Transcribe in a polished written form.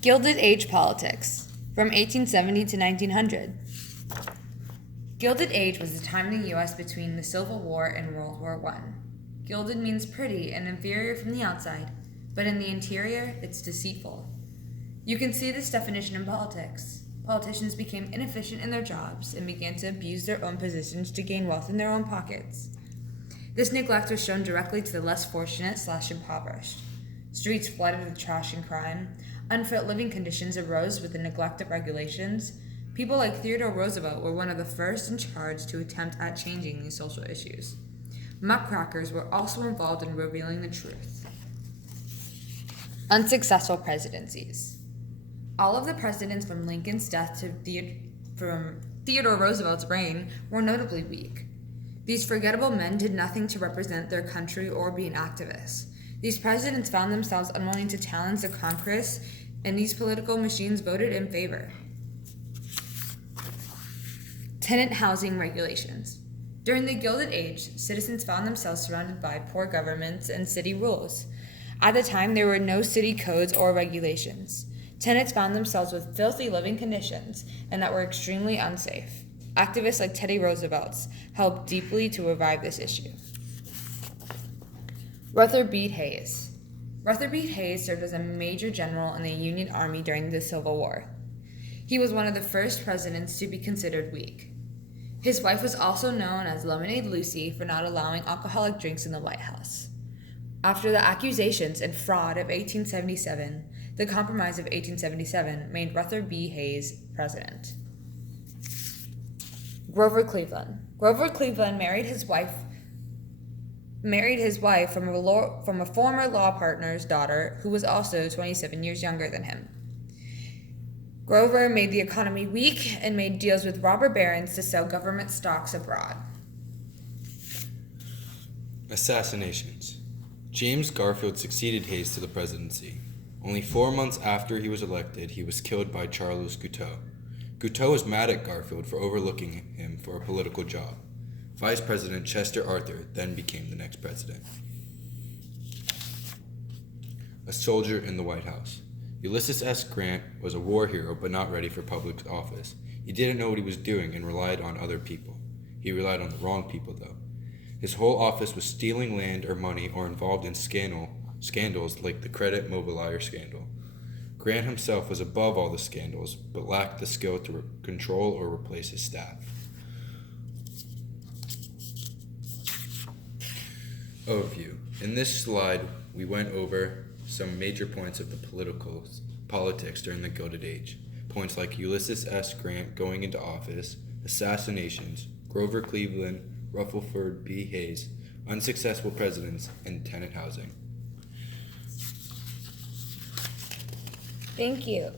Gilded Age politics, from 1870 to 1900. Gilded Age was the time in the U.S. between the Civil War and World War I. Gilded means pretty and inferior from the outside, but in the interior, it's deceitful. You can see this definition in politics. Politicians became inefficient in their jobs and began to abuse their own positions to gain wealth in their own pockets. This neglect was shown directly to the less fortunate/impoverished. Streets flooded with trash and crime. Unfit living conditions arose with the neglect of regulations. People like Theodore Roosevelt were one of the first in charge to attempt at changing these social issues. Muckrakers were also involved in revealing the truth. Unsuccessful presidencies. All of the presidents from Lincoln's death to Theodore Roosevelt's reign were notably weak. These forgettable men did nothing to represent their country or be an activist. These presidents found themselves unwilling to challenge the Congress, and these political machines voted in favor. Tenant housing regulations. During the Gilded Age, citizens found themselves surrounded by poor governments and city rules. At the time, there were no city codes or regulations. Tenants found themselves with filthy living conditions and that were extremely unsafe. Activists like Teddy Roosevelt helped deeply to revive this issue. Rutherford B. Hayes. Rutherford B. Hayes served as a major general in the Union Army during the Civil War. He was one of the first presidents to be considered weak. His wife was also known as Lemonade Lucy for not allowing alcoholic drinks in the White House. After the accusations and fraud of 1877, the Compromise of 1877 made Rutherford B. Hayes president. Grover Cleveland. Grover Cleveland married his wife from a former law partner's daughter who was also 27 years younger than him. Grover made the economy weak and made deals with robber barons to sell government stocks abroad. Assassinations. James Garfield succeeded Hayes to the presidency. Only 4 months after he was elected, he was killed by Charles Guiteau. Guiteau was mad at Garfield for overlooking him for a political job. Vice President Chester Arthur then became the next president. A soldier in the White House. Ulysses S. Grant was a war hero but not ready for public office. He didn't know what he was doing and relied on other people. He relied on the wrong people, though. His whole office was stealing land or money or involved in scandals like the Credit Mobilier scandal. Grant himself was above all the scandals but lacked the skill to control or replace his staff. Overview. In this slide, we went over some major points of the politics during the Gilded Age. Points like Ulysses S. Grant going into office, assassinations, Grover Cleveland, Rutherford B. Hayes, unsuccessful presidents, and tenant housing. Thank you.